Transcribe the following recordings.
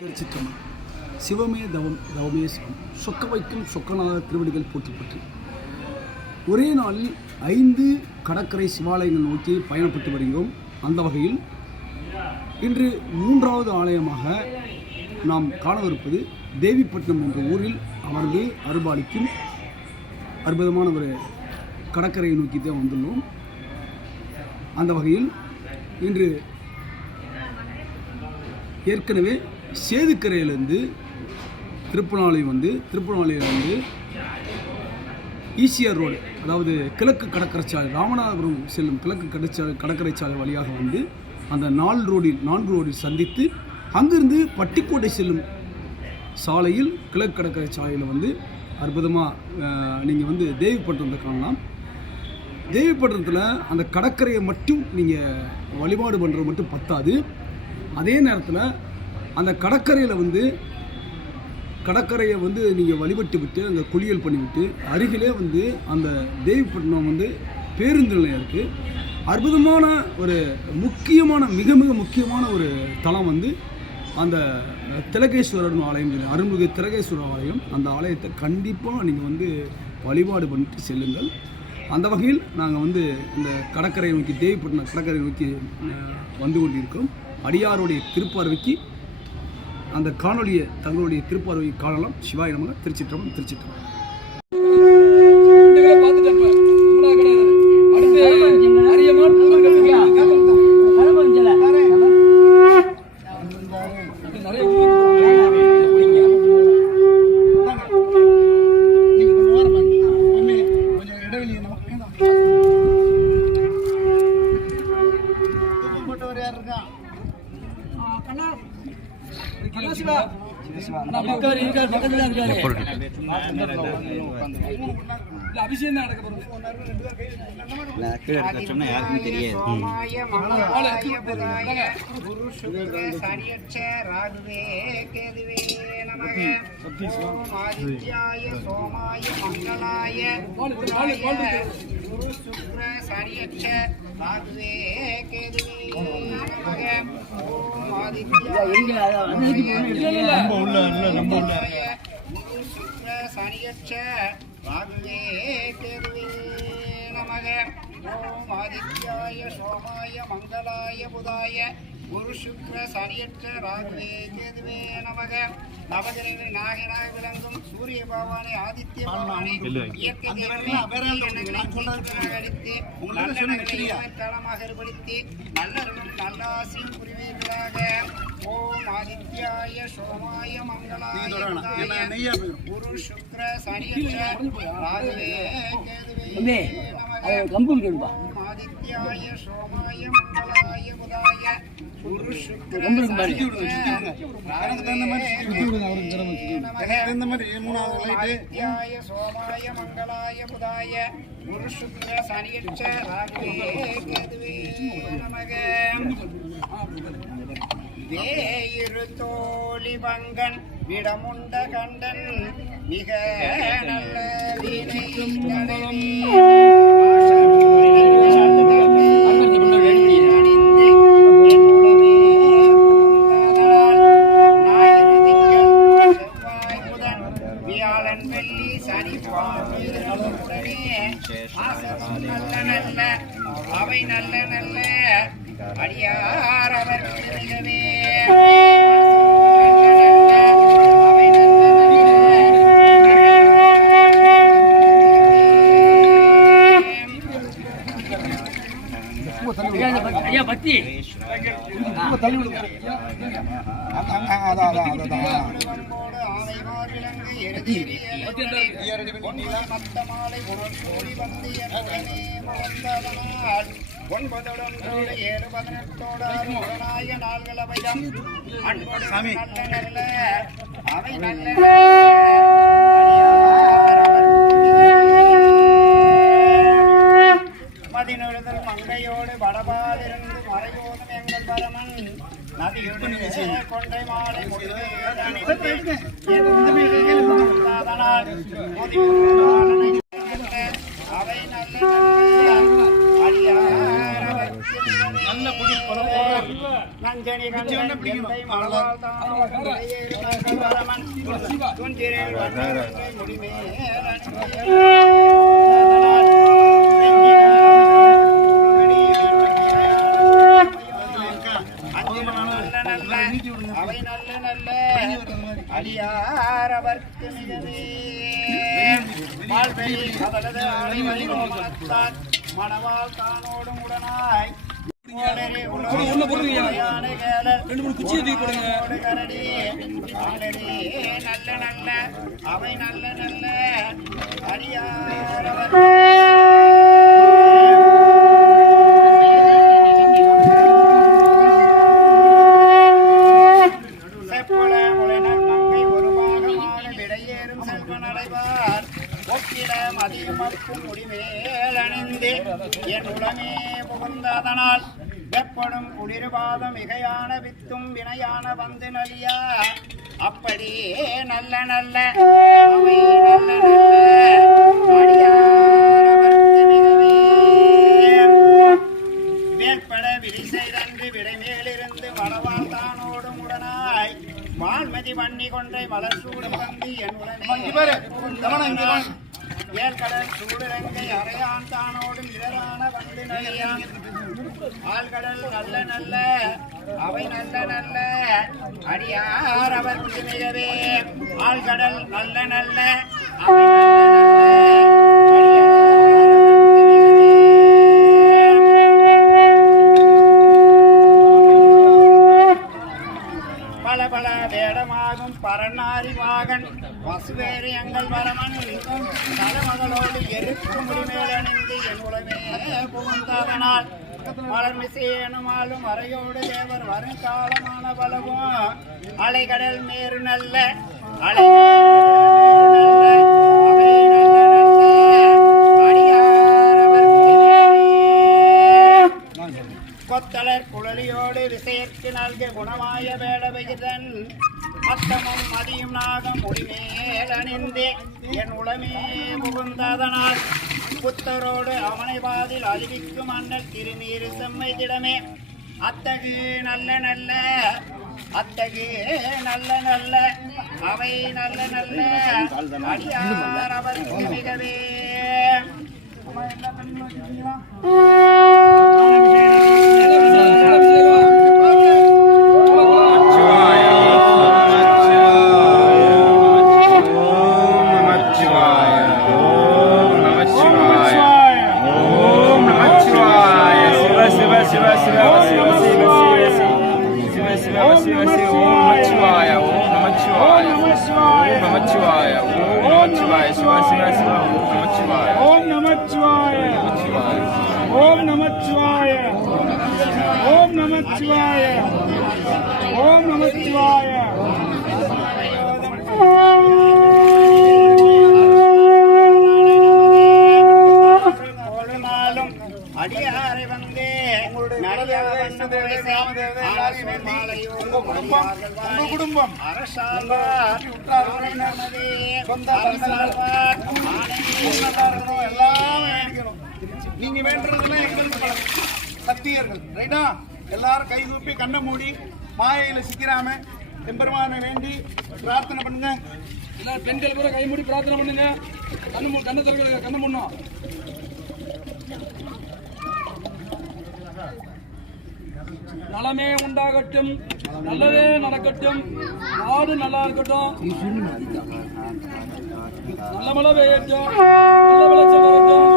திருச்சிற்றம்பலம். சிவமே தவம் தவமே சிவம். சொக்க வைக்கும் சொக்கநாத திருவடிகள் போற்றி பெற்று ஒரே நாளில் ஐந்து கடற்கரை சிவாலயங்கள் நோக்கி பயணப்பட்டு வருகிறோம். அந்த வகையில் இன்று மூன்றாவது ஆலயமாக நாம் காணவிருப்பது தேவிப்பட்டினம் என்ற ஊரில் அமர்ந்து அருபாலிக்கும் அற்புதமான ஒரு கடற்கரையை நோக்கி தான் வந்துள்ளோம். அந்த வகையில் இன்று ஏற்கனவே சேதுக்கரையிலேருந்து திருப்பநாளை வந்து திருப்பநாளையிலேருந்து ஈசிஆர் ரோடு அதாவது கிழக்கு கடற்கரை சாலை ராமநாதபுரம் செல்லும் கிழக்கு கடற்சாலை கடற்கரை சாலை வழியாக வந்து அந்த நாலு ரோடில் நான்கு ரோடில் சந்தித்து அங்கிருந்து பட்டிக்கோட்டை செல்லும் சாலையில் கிழக்கு கடற்கரை சாலையில் வந்து அற்புதமாக நீங்கள் வந்து தேவிப்பட்டினத்தை காணலாம். தேவிப்பட்டினத்தில் அந்த கடற்கரையை மட்டும் நீங்கள் வழிபாடு பண்ணுறது மட்டும் பத்தாது. அதே நேரத்தில் அந்த கடற்கரையில் வந்து கடற்கரையை வந்து நீங்கள் வழிபட்டு விட்டு அங்கே குளியல் பண்ணிவிட்டு அருகிலே வந்து அந்த தேவிப்பட்டினம் வந்து பேருந்து நிலையம் இருக்குது அற்புதமான ஒரு முக்கியமான மிக மிக முக்கியமான ஒரு தலம் வந்து அந்த திலகேஸ்வரன் ஆலயம் அருள்மிகு திலகேஸ்வரர் ஆலயம். அந்த ஆலயத்தை கண்டிப்பாக நீங்கள் வந்து வழிபாடு பண்ணிட்டு செல்லுங்கள். அந்த வகையில் நாங்கள் வந்து இந்த கடற்கரை நோக்கி தேவிப்பட்டினம் கடற்கரை நோக்கி வந்து கொண்டிருக்கிறோம். அடியாருடைய திருப்பார்வைக்கு அந்த காணொலியை தங்களுடைய திருப்பார்வையை காணலாம். சிவாய நமக. திருச்சிற்றம்பலம் திருச்சிற்றம்பலம் நீங்க கொஞ்சம் ஓரம் வாங்க. ஒண்ணு, கொஞ்சம் இடைவெளியை நமக்கு தூக்கம் போட்டவர் யார் இருக்கா? கீழே சொன்னா யாருக்குமே தெரியாது. குரு சுக்ர சரியட்ச ராகுவே கேதுவே நமக. ஓம் ஆதித்யாய குரு சுக்ர சரியட்ச ராகுவே கேதுவே நமக. ஓம் ஆதித்யாய சோமாய மங்களாய புதாய குரு சுக்ர சரியற்ற ராகுவே கேதுவே நமக. நவகிரகங்கள் நாகனாக விளங்கும் சூரிய பகவானை ஆதித்ய பகவானை இயற்கை அடித்து நல்ல தளமாக ஏற்படுத்தி நல்லருளும் நல்லாசியும் புரிவீர்களாக ஓம் ஆதித்யாய சோமாய மங்களாய. குரு சுக்ர சனியற்ற ராகுவே கேதுவே நமக ஓம் சோமாய மங்களாய புதாய குரு சுக்ர எனக்கு தகுந்த கேதுவே நமக வேயிரு தோழி பங்கன் விடமுண்ட கண்டன் மிக நல்ல வினை அவை நல்ல நல்ல அடியார் அவர் திருமிகவே அவை ஐயா பத்தி தள்ளி விடுங்க அதான் அதான் ஒரு கோடி வந்து மறந்ததனால் ஒன்பதொடொன்றோடு ஏழு பதினெட்டோடு அருமுகனாய நாள்கள் அவையம் அன்போடு நல்ல நல்ல அவை நல்ல மதிநெழுதல் மங்கையோடு வடபாலிருந்து மறையோதும் எங்கள் பரமன். கொண்டை மாலை முடிவே அவை நல்ல நல்ல அடியார் அவர் நல்ல குடி பழம் நஞ்சனி கண்டன் எந்தை மணவாள் தானோடு இடையேறு மகள் வரமன் துஞ்சிரேல் வண்ணங்கை முடிமேல் அவை நல்ல நல்ல அடியார் மிகவே வாழ்வெளி தானோடும் உடனாய் ஓடரே உலகையானை ரெண்டு மூணு குச்சியை தூக்கி போடுங்க. நல்ல நல்ல அவை நல்ல நல்ல அடியார் அவர் செப்புல அணிந்து என் உளமே புகுந்ததனால் வெப்படும் மிகையான வித்தும் வினையான வந்து நலியா. அப்படியே நல்ல நல்ல அவை நல்ல நல்ல அடியார் விழி செய்தன்று விடைமேலிருந்து வளவால் தானோடும் உடனாய் வான்மதி வன்னி கொன்றை மலர் சூடு வந்து என் உடனே. ஏற்கடல் சூடுரங்கை அறையான் தானோடும் இடரான வண்டு நகையான். ஆழ்கடல் நல்ல நல்ல அவை நல்ல நல்ல அடியார் அவர் மிகவே ஆழ்கடல் நல்ல நல்ல அவை நல்ல நல்ல பல பல வேடமாகும் மகன் வாகன் வசுவேறு எங்கள் வரமன். தலைமகளோடு எருக்கு முடிமேல் என் உலமே புகுந்ததனால் மலர்மிசையனுமாலும் அறையோடு தேவர் வருங்காலமான பலவும் அலைகடல் மேறு நல்ல அலை அவை கொத்தலர் குழலியோடு விசையற்கு நல்க குணமாய வேடவைதன் மத்தமும் மதியும் நாகம் முடிமேல் அணிந்து என் உளமே புகுந்ததனால் புத்தரோடு அவனை பாதில் அறிவிக்கும் அண்ணல் திருநீர் செம்மை திடமே. அத்தகு நல்ல நல்ல அத்தகு நல்ல நல்ல அவை நல்ல நல்ல அடியார் அவருக்கு மிகவே ஓம் நமச்சிவாய ஓம் நமச்சிவாய ஓம் நமச்சிவாய ஓம் நமச்சிவாய நாளும் அடியாரை வந்து நிறைய உங்க குடும்பம் அரசாழ்வார் நமதே சொந்தக்காரர் எல்லாம் வேண்டிக்கணும் நீங்க வேண்டுறதெல்லாம் எங்களுக்கு சத்தியர்கள். ரைட்டா எல்லாரும் கை கூப்பி கண்ணை மூடி மாயையில சிக்கிறாம எம்பெருமானை வேண்டி பிரார்த்தனை பண்ணுங்க. எல்லாரும் பெண்கள் கூட கை மூடி பிரார்த்தனை பண்ணுங்க. கண்ணு மூ- கண்ணை திறக்க கண்ணை முன்னோம் நலமே உண்டாகட்டும் நல்லதே நடக்கட்டும் நாடு நல்லா இருக்கட்டும். நல்ல மழை பெய்யட்டும் நல்ல விளைச்சல் வரட்டும்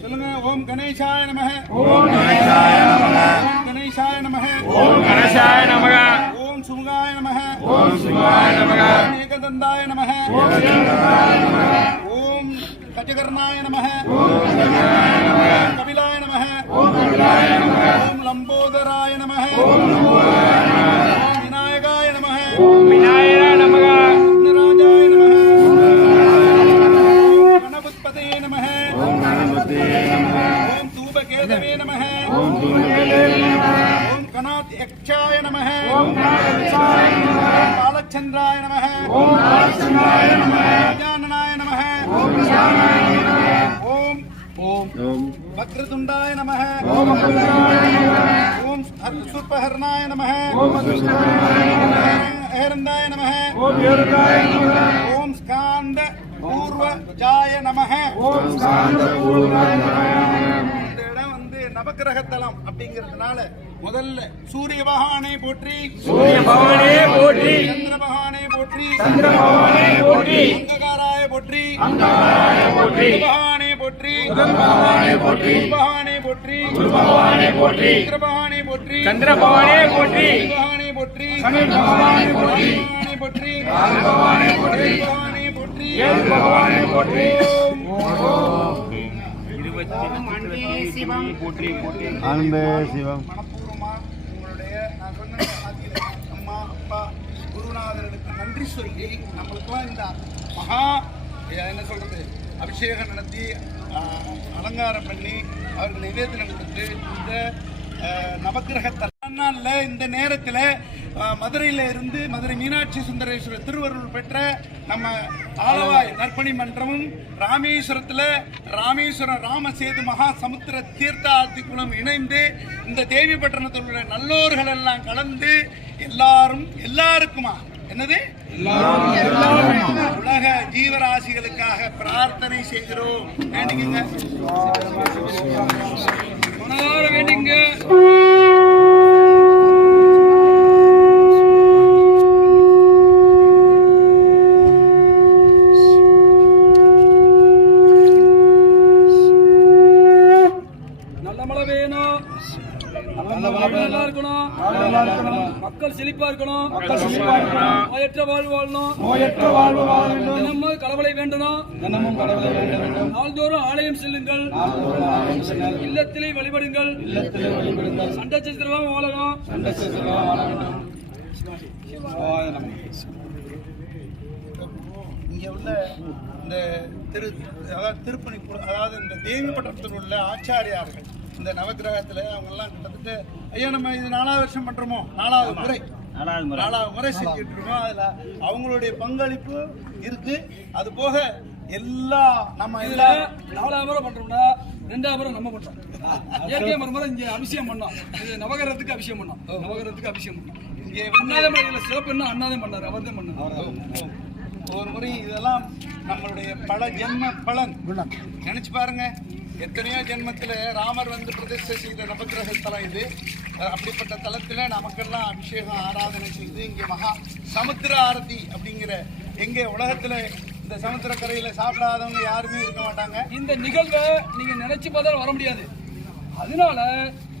சொல்லுங்க ஓம் கணேசாய நமக ஓம் கணேசாய நமக ஓம் கணேசாய நமக ஓம் கணேசாய நமக ஓம் சுமுகாய நமக ஓம் சுமுகாய நமக ஓம் ஏகதந்தாய நமக ஓம் ஏகதந்தாய நமக ஓம் கஜகர்ணாய நமக ஓம் கஜகர்ணாய நமக ஓம் கபிலாய நமக ஓம் கபிலாய நமக ஓம் லம்போதராய நமக ஓம் லம்போதராய நமக ஓம் விநாயகாய நமக ஓம் விநாயகாய ओंकनाथयक्षाय नम। कालचन्द्राय नमः। गजाननाय नमः। ॐ ॐ वक्रतुण्डाय नमः। ॐ हर्षुपहरणाय नमः। अहरन्दाय नमः। ॐ स्कान्द पूर्वजाय नमः। இந்த இடம் வந்து நவக்கிரக தலம் அப்படிங்கிறதுனால முதல்ல சூரிய பகவானை போற்றி சூரிய பகவானே போற்றி சந்திர பகவானே போற்றி சந்திர பகவானே போற்றி அங்ககாராய போற்றி அங்ககாராய போற்றி பகவானே போற்றி பகவானே போற்றி பகவானே போற்றி பகவானே போற்றி சந்திர பகவானே போற்றி சந்திர பகவானே போற்றி பகவானே போற்றி சந்திர பகவானே போற்றி பகவானே போற்றி பகவானே போற்றி பகவானே போற்றி பகவானே போற்றி அன்பே சிவம் ஆனந்த சிவம். மனப்பூர்வமா உங்களுடைய நான் சொன்ன அம்மா அப்பா குருநாதர்களுக்கு நன்றி சொல்லி நம்மளுக்கெல்லாம் இந்த மகா என்ன சொல்றது அபிஷேகம் நடத்தி அலங்காரம் பண்ணி அவருக்கு நிவேதனம் கொடுத்து இந்த ஆஹ், நவக்கிரக இந்த நேரத்தில் மதுரையில இருந்து மதுரை மீனாட்சி சுந்தரேஸ்வரர் திருவருள் பெற்ற நம்ம ஆலவாய் நற்பணி மன்றமும் ராமேஸ்வரத்துல ராமேஸ்வரம் ராமசேது மகா சமுத்திர தீர்த்தாத்தி குளம் இணைந்து இந்த தேவி பட்டணத்தில் உள்ள நல்லோர்கள் எல்லாம் கலந்து எல்லாரும் எல்லாருக்குமா? என்னது? உலக ஜீவராசிகளுக்காக பிரார்த்தனை செய்கிறோம். மனதார வேண்டிங்க நல்ல மழை பெய்யணும் நல்ல மழை நல்லா இருக்கணும் மக்கள் செழிப்பா இருக்கணும் நோயற்ற வாழ்வு வாழணும். நோயற்ற வாழ்வு வாழ வேண்டும். தினமும் கடவுளை வேண்டணும் தினமும் கடவுளை வேண்ட வேண்டும். நாள்தோறும் ஆலயம் செல்லுங்கள். இல்லத்திலே வழிபடுங்கள். இல்லத்திலே வழிபடுங்கள். சண்டை சத்திரமாக வாழணும் சண்டை சத்திரமாக வாழ வேண்டும் இங்கே உள்ள இந்த திரு அதாவது திருப்பணி அதாவது இந்த தேவி பட்டணத்தில் உள்ள ஆச்சாரியார்கள் இந்த நவக்கிரகத்தில் அவங்கெல்லாம் கிட்டத்தட்ட ஐயா நம்ம இது நாலாவது வருஷம் பண்ணுறோமோ நாலாவது முறை. நாலாவது முறை. நாலாவது முறை செஞ்சுட்டு இருக்கோம் அதில் அவங்களுடைய பங்களிப்பு இருக்கு. அது போக எல்லா நம்ம இதுல நாலாவது முறை பண்றோம்னா ரெண்டாவது முறை நம்ம பண்றோம். ஏற்கனவே ஒரு முறை இங்க அபிஷேகம் பண்ணோம். இது நவகரத்துக்கு அபிஷேகம் பண்ணோம். நவகரத்துக்கு அபிஷேகம் பண்ணோம். இங்கே அண்ணாதே இதுல சிறப்பு என்ன? அண்ணாதே பண்ணாரு. அவர் தான் பண்ணாரு. ஒரு முறை இதெல்லாம் நம்மளுடைய பல ஜென்ம பலன். நினைச்சு பாருங்க. எத்தனையோ ஜென்மத்தில் ராமர் வந்து பிரதிஷ்டை செய்த நவக்கிரக தலம் இது அப்படிப்பட்ட தலத்தில் நமக்கெல்லாம் அபிஷேகம் ஆராதனை செய்து இங்கே மகா சமுத்திர ஆரத்தி அப்படிங்கிற எங்கே உலகத்தில் இந்த சமுத்திரக்கரையில் சாப்பிடாதவங்க யாருமே இருக்க மாட்டாங்க. இந்த நிகழ்வை நீங்க நினைச்சு பார்த்தா வர முடியாது. அதனால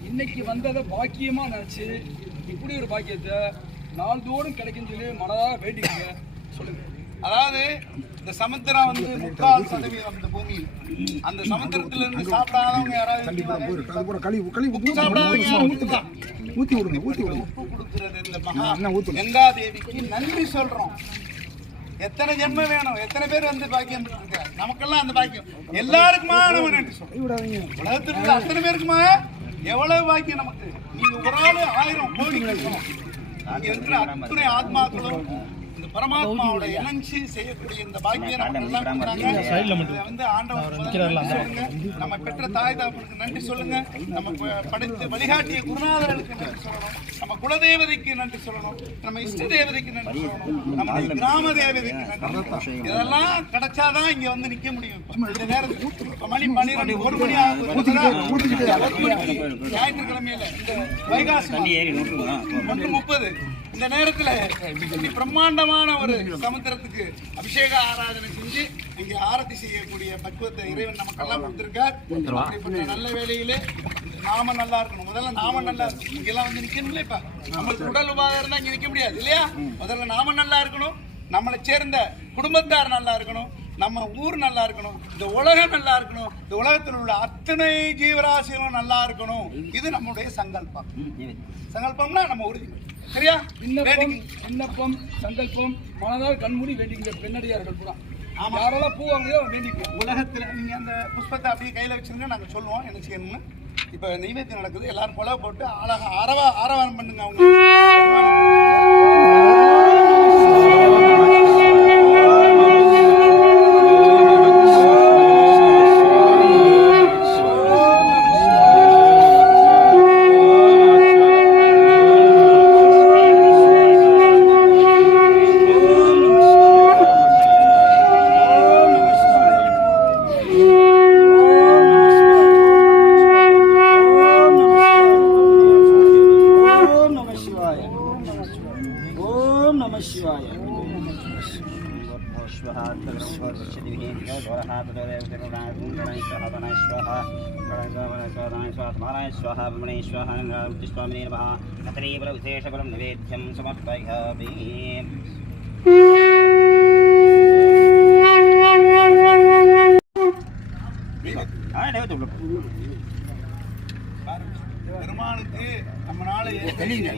இன்னைக்கு வந்ததை பாக்கியமா நினைச்சு இப்படி ஒரு பாக்கியத்தை நாள்தோறும் கிடைக்கும் சொல்லி மனதாக வேண்டிக்கங்க. சொல்லுங்க. அதாவது இந்த சமுத்திரம் வந்து முக்கால் சதவீதம் இந்த பூமியில். அந்த சமுத்திரத்துல இருந்து சாப்பிடாதவங்க யாராவது சாப்பிடாதவங்க யாரும் இருக்காங்க? ஊத்தி விடுங்க ஊத்தி விடுங்க. உப்பு கொடுக்கிறது இந்த மகா? கங்கா தேவிக்கு நன்றி சொல்றோம். எத்தனை ஜென்மம் வேணும்? எத்தனை பேர் வந்து பாக்கியம் பெற்றிருக்க? நமக்கெல்லாம் அந்த பாக்கியம். எல்லாருக்குமா நம்ம நன்றி சொல்றோம். உலகத்தில் உள்ள அத்தனை பேருக்குமா? எவ்வளவு பாக்கியம் நமக்கு? நீங்க ஒரு ஆளு ஆயிரம் கோடி இங்க இருக்கிற அத்தனை ஆத்மாக்களும் பரமாத்மாவோட இணைஞ்சு செய்யக்கூடிய இந்த பாக்கியம் நமக்கு வந்து ஆண்டவனுக்கு முதல்ல நன்றி சொல்லுங்க. நம்ம பெற்ற தாய் தாப்பனுக்கு நன்றி சொல்லுங்க. நம்ம ப- படைத்து வழிகாட்டிய குருநாதர்களுக்கு நன்றி சொல்லணும். நம்ம குலதேவதைக்கு நன்றி சொல்லணும். நம்ம இஷ்ட தேவதைக்கு நன்றி சொல்லணும். நம்ம கிராம தேவதைக்கு நன்றி இதெல்லாம் கிடைச்சாதான் இங்க வந்து நிக்க முடியும். இந்த நேரத்துக்கு மணி பன்னிரெண்டு ஒரு மணி ஆகுது. ஞாயிற்றுக்கிழமையில இந்த வைகாசி தண்ணி ஏறி நூற்றுங்களா ஒன்று முப்பது. இந்த நேரத்துல பிரம்மாண்டமான ஒரு சமுத்திரத்துக்கு அபிஷேக ஆராதனை செஞ்சு இங்க ஆரத்தி செய்யக்கூடிய பக்குவத்தை இறைவன் நமக்கெல்லாம் கொடுத்திருக்கார். நல்ல வேலையிலே நாம நல்லா இருக்கணும். முதல்ல நாம நல்லா இருக்கணும். இங்கெல்லாம் வந்து நிக்கணும்ல இப்ப? நம்மளுக்கு உடல் உபாதை இருந்தா இங்க நிக்க முடியாது இல்லையா? முதல்ல நாம நல்லா இருக்கணும். நம்மளை சேர்ந்த குடும்பத்தார் நல்லா இருக்கணும். நம்ம ஊர் நல்லா இருக்கணும் இந்த உலகம் நல்லா இருக்கணும் இந்த உலகத்தில் உள்ள அத்தனை ஜீவராசிகளும் நல்லா இருக்கணும். இது நம்முடைய சங்கல்பம். சங்கல்பம்னா நம்ம உறுதிமொழி சரியா? விண்ணப்பம். விண்ணப்பம் சங்கல்பம் மனதால் கண்மூடி வேண்டிக்கிற பெண்ணடியார்கள் பூரா யாரெல்லாம் பூ வாங்குறதோ வேண்டிக்கோ. உலகத்துல நீங்க அந்த புஷ்பத்தை அப்படியே கையில வச்சிருங்க நாங்க சொல்லுவோம் என்ன செய்யணும்னு. இப்ப நைவேத்தியம் நடக்குது எல்லாரும் கொலை போட்டு அழகா ஆரவா ஆரவாரம் பண்ணுங்க அவங்க. நாராயண சுவாச நாராயண சுவாஹ பிரமணே சுவாஹானங்காமுத்திஸ்வாமினே நம கதனீபல தெரியுங்க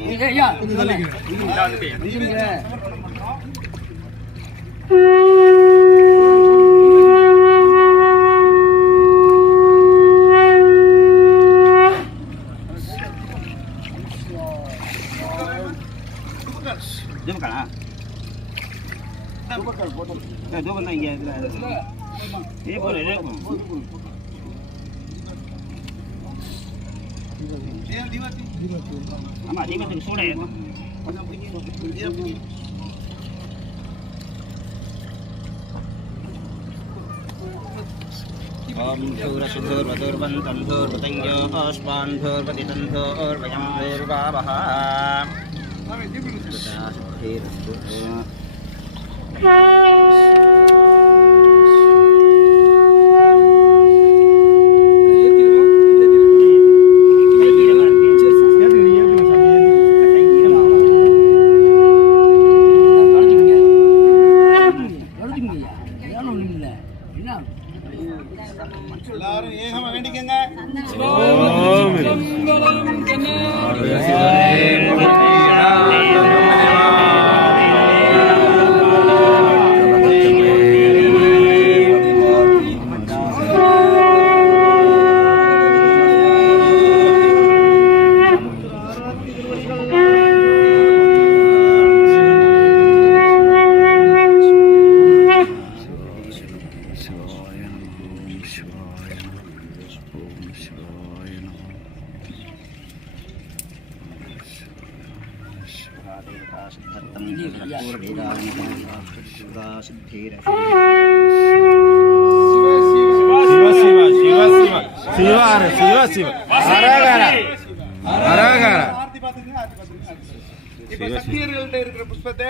아마 니가 좀 손에 ॐ शूरशुद्धोर्वदुर्वन्तं धूर्वतञ्जो ओष्पान् धूर्वतितं धोर्वयं धीर्वावः Thank you. இருக்கிற புஷ்பத்தை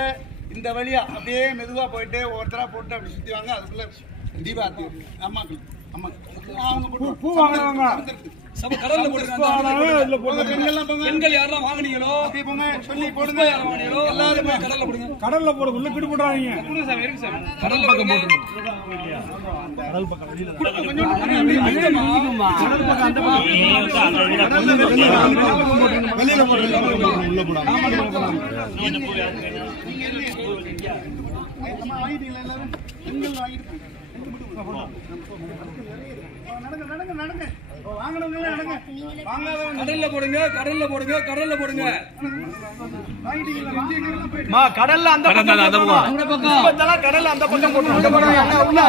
இந்த வழியா அப்படியே மெதுவா போயிட்டு ஒவ்வொருத்தரா போட்டு அப்படி சுற்றி வாங்க அதுக்குள்ளே தீபார்த்தி அம்மாக்களுக்கு. பூ வாங்குவாங்க சப கடல்ல போடுங்க பெண்கள் யாரெல்லாம் வாங்குனீங்களோ அப்படியே போங்க சொல்லி போடுங்க எல்லாரும் கடல்ல போடுங்க கடல்ல போட உள்ள கிடு போடுறாங்க கடல் பக்கம் வெளியில போடுறது உள்ள போடாம அம்மா வாங்கிட்டீங்களா எல்லாரும் பெண்கள் வாங்கிட்டு கடல்ல போடுங்க கடல்ல போடுங்க கடல்ல போடுங்க மா கடல்ல அந்த பக்கம் அந்த பக்கம் இப்பதெல்லாம் கடல்ல அந்த பக்கம் போட்டு அந்த பக்கம் உள்ள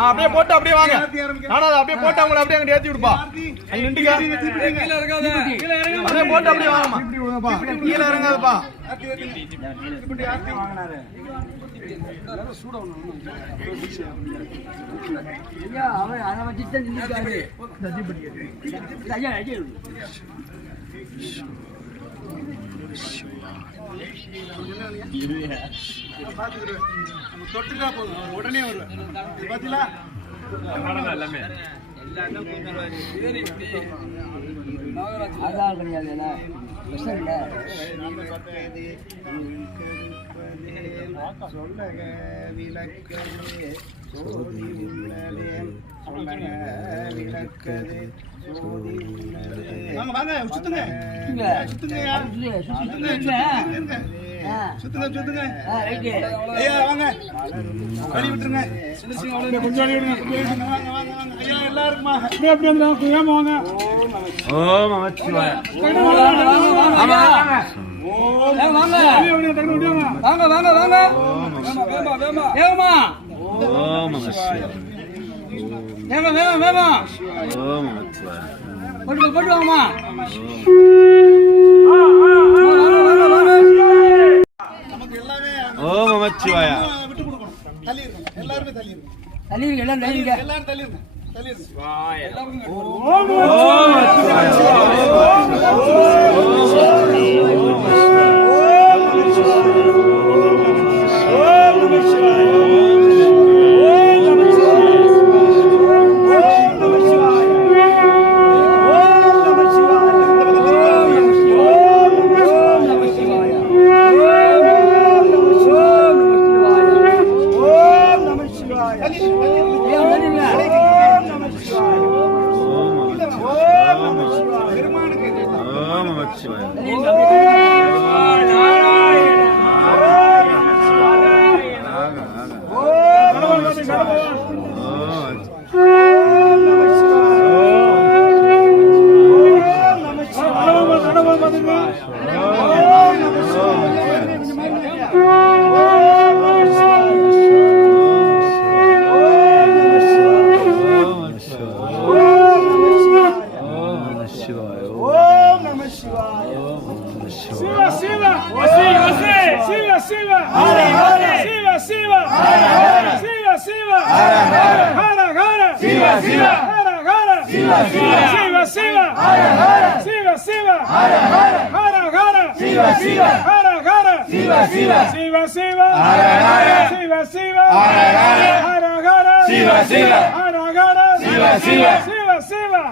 அப்படியே போட்டு அப்படியே வாங்க நானா அதை அப்படியே போட்டு அவங்கள அப்படியே அங்க ஏத்தி விடுப்பா அங்க நின்னுங்க கீழே இறங்காத கீழே இறங்க அப்படியே போட்டு அப்படியே வாங்கம்மா கீழ இறங்காதப்பா ஐயா அவன் அதை நின்றுட்டாரு ஐயா ஐயா தொட்டுட்டா போதும் உடனே வருவேன் பாத்தீங்களா அதான் கிடையாது விஷம் இல்லை வாங்க வாங்க சுத்துங்க சுத்துங்க ஐயா. சுத்துங்க சுத்துங்க இருங்க. சுத்துங்க சுத்துங்க ஐயா வாங்க வழி விட்டுருங்க கொஞ்சம் வழி விடுங்க கொஞ்சம் வழி விடுங்க. வாங்க வாங்க வாங்க ஐயா எல்லாருக்குமா அப்படியே அப்படியே வந்து ஏமா வாங்க ஓம் நமச்சிவாய வாங்க. வாங்க வாங்க வேமா வேமா. ஓம் வேமா வேமா வேமா. ஓம் போட்டு போட்டு வாங்கம்மா ஓம் நமச்சிவாய தள்ளி இருக்கணும் எல்லாருமே தள்ளி இருக்கணும் எல்லாம் தள்ளிருங்க. எல்லாரும் தள்ளி இருங்க தள்ளி இருங்க ஓம்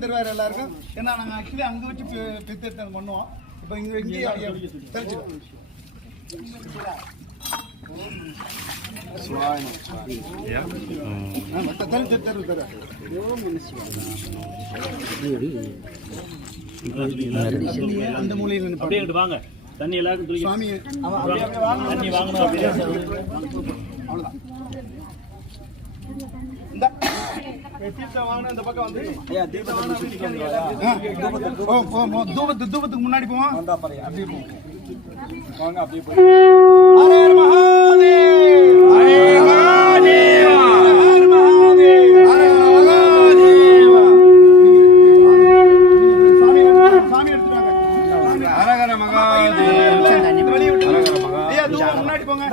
தீர்த்தம் தருவார் எல்லாருக்கும் ஏன்னா நாங்கள் ஆக்சுவலி அங்கே வச்சு பி- பி- தீர்த்தம் பண்ணுவோம் இப்போ இங்கே இங்கேயே ஐயா தெளிச்சிடும் தெளிச்சு தரு தரு அந்த மூலையில் அப்படியே வாங்க தண்ணி எல்லாருக்கும் சுவாமி தண்ணி வாங்கணும் அப்படியே இந்த பக்கம் வந்து ஓ ஓ ஓ, தூபத்து தூபத்துக்கு முன்னாடி போவோம். அப்படியே போவோம் வாங்க அப்படியே போய் ஹர ஹர மகாதேவ் ஹர மகாதேவ் ஹர மகாதேவ் ஹர மகாதேவ் சாமி எடுத்து- சாமி எடுத்துறாங்க ஹர ஹர மகாதேவ் வெளிய விட்டு ஐயா தூபம் முன்னாடி போங்க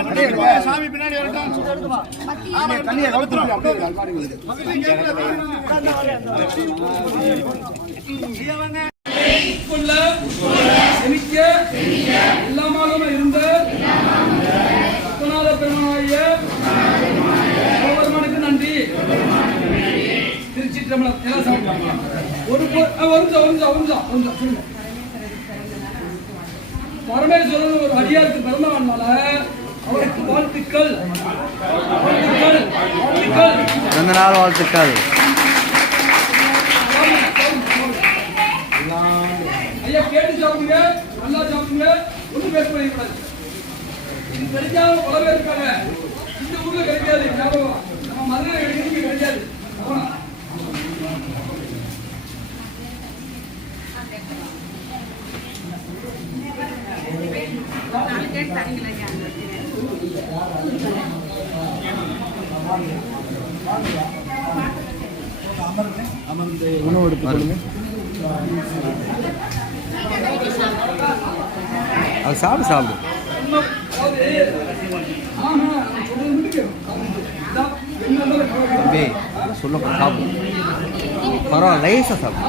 அப்படியே இருங்க. சாமி பின்னாடி வரட்டும் ஆமா தண்ணியை கவுத்துறோம் இருந்த ரத்தநாத பெருமானாகிய சிவபெருமானுக்கு நன்றி திருச்சிற்றம்பலம் எல்லாம் ஒரு சொல்லுங்க. பரமேஸ்வரன் ஒரு அடியாருக்கு பிறந்தவனால அவருக்கு வாழ்த்துக்கள். வாழ்த்துக்கள். வாழ்த்துக்கள். பிறந்த நாள் வாழ்த்துக்கள். ஐயா கேட்டு சாப்பிடுங்க. நல்லா சாப்பிடுங்க. ஒன்றும் பேச பண்ணிக்கூடாது இது தெரிஞ்சாலும் பல பேர் இருக்காங்க. இந்த ஊர்ல கிடைக்காது. ஞாபகம் நம்ம மதுரை கிடைக்கிறது இங்க கிடைக்காது கவனம். அது சாப்பிடு சாப்பிடு. தம்பி சொல்ல சாப்பிடு. பரவாயில்ல லேசாக சாப்பிடு.